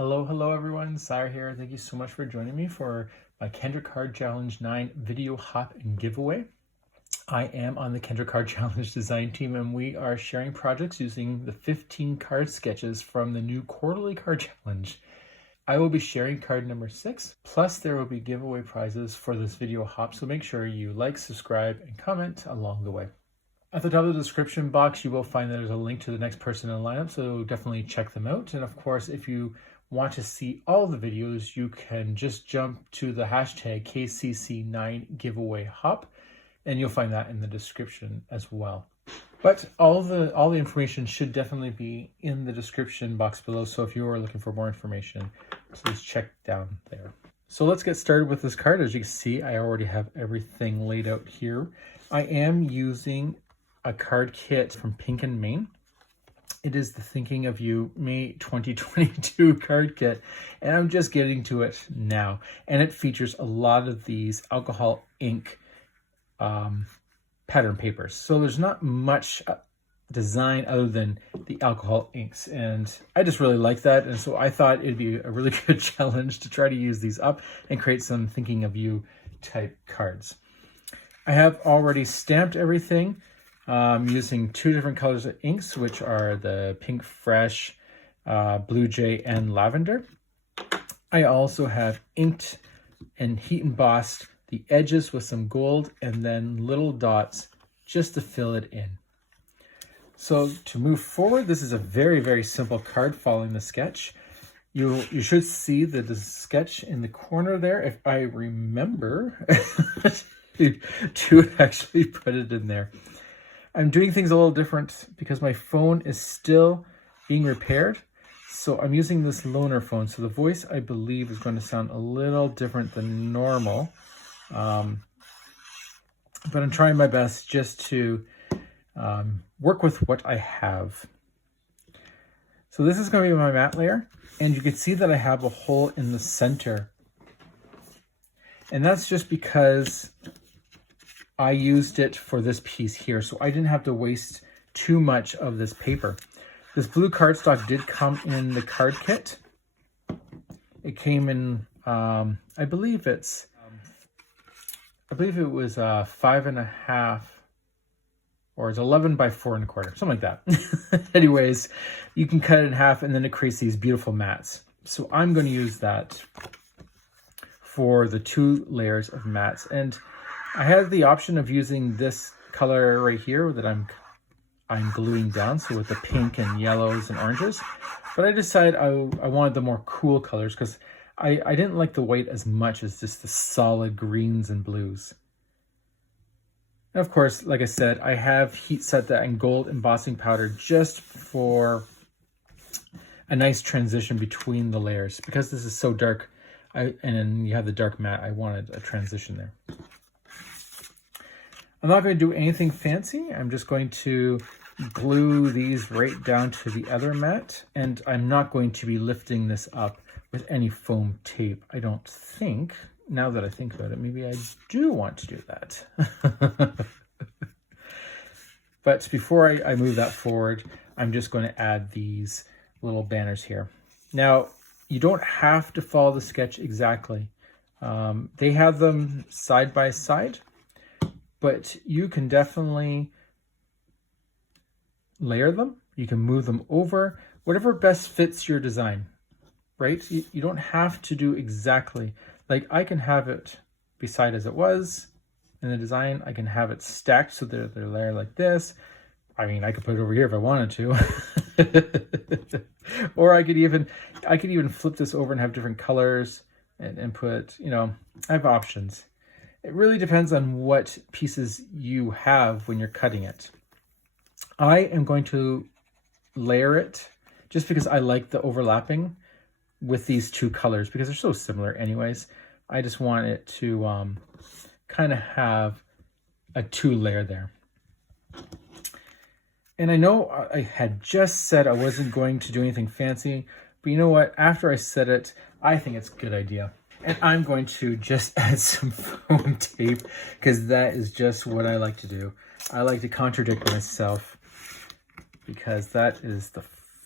Hello everyone, Sire here. Thank you so much for joining me for my Kendra Card Challenge 9 video hop and giveaway. I am on the Kendra Card Challenge design team and we are sharing projects using the 15 card sketches from the new quarterly card challenge. I will be sharing card number 6, plus there will be giveaway prizes for this video hop, so make sure you like, subscribe, and comment along the way. At the top of the description box, you will find that there's a link to the next person in the lineup, so definitely check them out. And of course, if you want to see all the videos, you can just jump to the hashtag KCC9 giveaway hop, and you'll find that in the description as well. But all the information should definitely be in the description box below, so if you are looking for more information, please check down there. So let's get started with this card. As you can see, I already have everything laid out here. I am using a card kit from Pink and Main. It is the Thinking of You May 2022 card kit, and I'm just getting to it now. And it features a lot of these alcohol ink pattern papers. So there's not much design other than the alcohol inks, and I just really like that. And so I thought it'd be a really good challenge to try to use these up and create some Thinking of You type cards. I have already stamped everything. Using 2 different colors of inks, which are the Pink Fresh, Blue Jay, and Lavender. I also have inked and heat embossed the edges with some gold and then little dots just to fill it in. So to move forward, this is a very simple card following the sketch. You should see the sketch in the corner there, if I remember to actually put it in there. I'm doing things a little different because my phone is still being repaired. So I'm using this loaner phone. So the voice, I believe, is going to sound a little different than normal. But I'm trying my best just to work with what I have. So this is going to be my matte layer. And you can see that I have a hole in the center. And that's just because I used it for this piece here, so I didn't have to waste too much of this paper. This blue cardstock did come in the card kit. It came in, I believe it was 5.5, or it's 11 by 4.25, something like that. Anyways, you can cut it in half and then it creates these beautiful mats. So I'm going to use that for the 2 layers of mats. And I had the option of using this color right here that I'm gluing down, so with the pink and yellows and oranges. But I decided I wanted the more cool colors because I didn't like the white as much as just the solid greens and blues. And of course, like I said, I have heat set that in gold embossing powder just for a nice transition between the layers. Because this is so dark, and then you have the dark matte, I wanted a transition there. I'm not going to do anything fancy. I'm just going to glue these right down to the other mat. And I'm not going to be lifting this up with any foam tape. I don't think, now that I think about it, maybe I do want to do that. But before I move that forward, I'm just going to add these little banners here. Now, you don't have to follow the sketch exactly. They have them side by side. But you can definitely layer them. You can move them over, whatever best fits your design, right? You don't have to do exactly. Like I can have it beside as it was in the design. I can have it stacked so they're layered like this. I mean, I could put it over here if I wanted to. Or I could even flip this over and have different colors and put, I have options. It really depends on what pieces you have when you're cutting it. I am going to layer it just because I like the overlapping with these 2 colors because they're so similar anyways. I just want it to kind of have a 2 layer there. And I know I had just said I wasn't going to do anything fancy, but you know what? After I said it, I think it's a good idea. And I'm going to just add some foam tape because that is just what I like to do. I like to contradict myself because that is the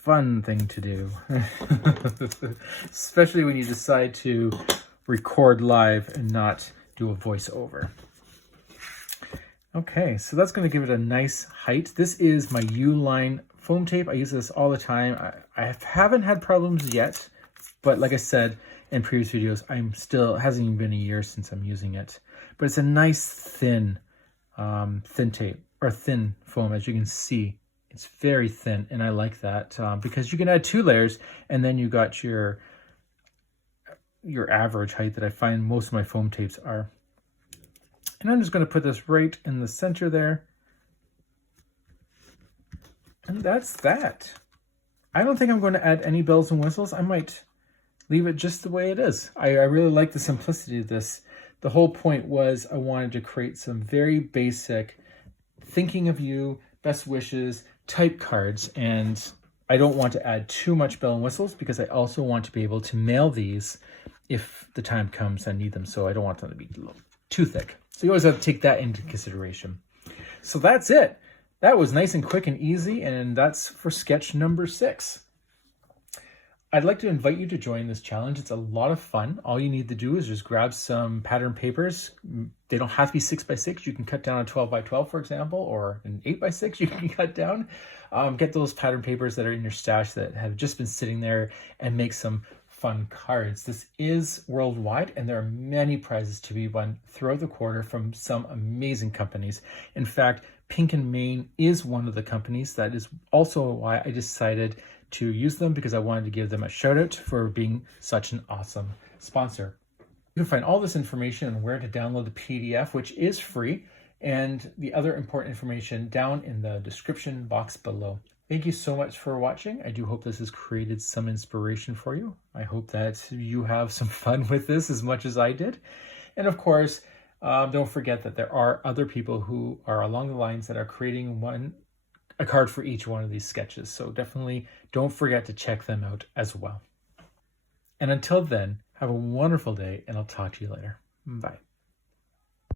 fun thing to do. Especially when you decide to record live and not do a voiceover. Okay, so that's going to give it a nice height. This is my U-line foam tape. I use this all the time. I haven't had problems yet, but like I said in previous videos, it hasn't even been a year since I'm using it. But it's a nice thin tape, or thin foam, as you can see. It's very thin, and I like that because you can add 2 layers, and then you got your average height that I find most of my foam tapes are. And I'm just going to put this right in the center there. And that's that. I don't think I'm going to add any bells and whistles. I might leave it just the way it is. I really like the simplicity of this. The whole point was I wanted to create some very basic thinking of you, best wishes type cards. And I don't want to add too much bell and whistles because I also want to be able to mail these if the time comes I need them. So I don't want them to be too thick. So you always have to take that into consideration. So that's it. That was nice and quick and easy, and that's for sketch number 6. I'd like to invite you to join this challenge. It's a lot of fun. All you need to do is just grab some pattern papers. They don't have to be 6x6. You can cut down a 12x12, for example, or an 8x6 you can cut down. Get those pattern papers that are in your stash that have just been sitting there and make some fun cards. This is worldwide, and there are many prizes to be won throughout the quarter from some amazing companies. In fact, Pink and Main is one of the companies. That is also why I decided to use them, because I wanted to give them a shout out for being such an awesome sponsor. You can find all this information on where to download the PDF, which is free, and the other important information down in the description box below. Thank you so much for watching. I do hope this has created some inspiration for you. I hope that you have some fun with this as much as I did. And of course, don't forget that there are other people who are along the lines that are creating a card for each one of these sketches. So definitely don't forget to check them out as well. And until then, have a wonderful day, and I'll talk to you later. Bye.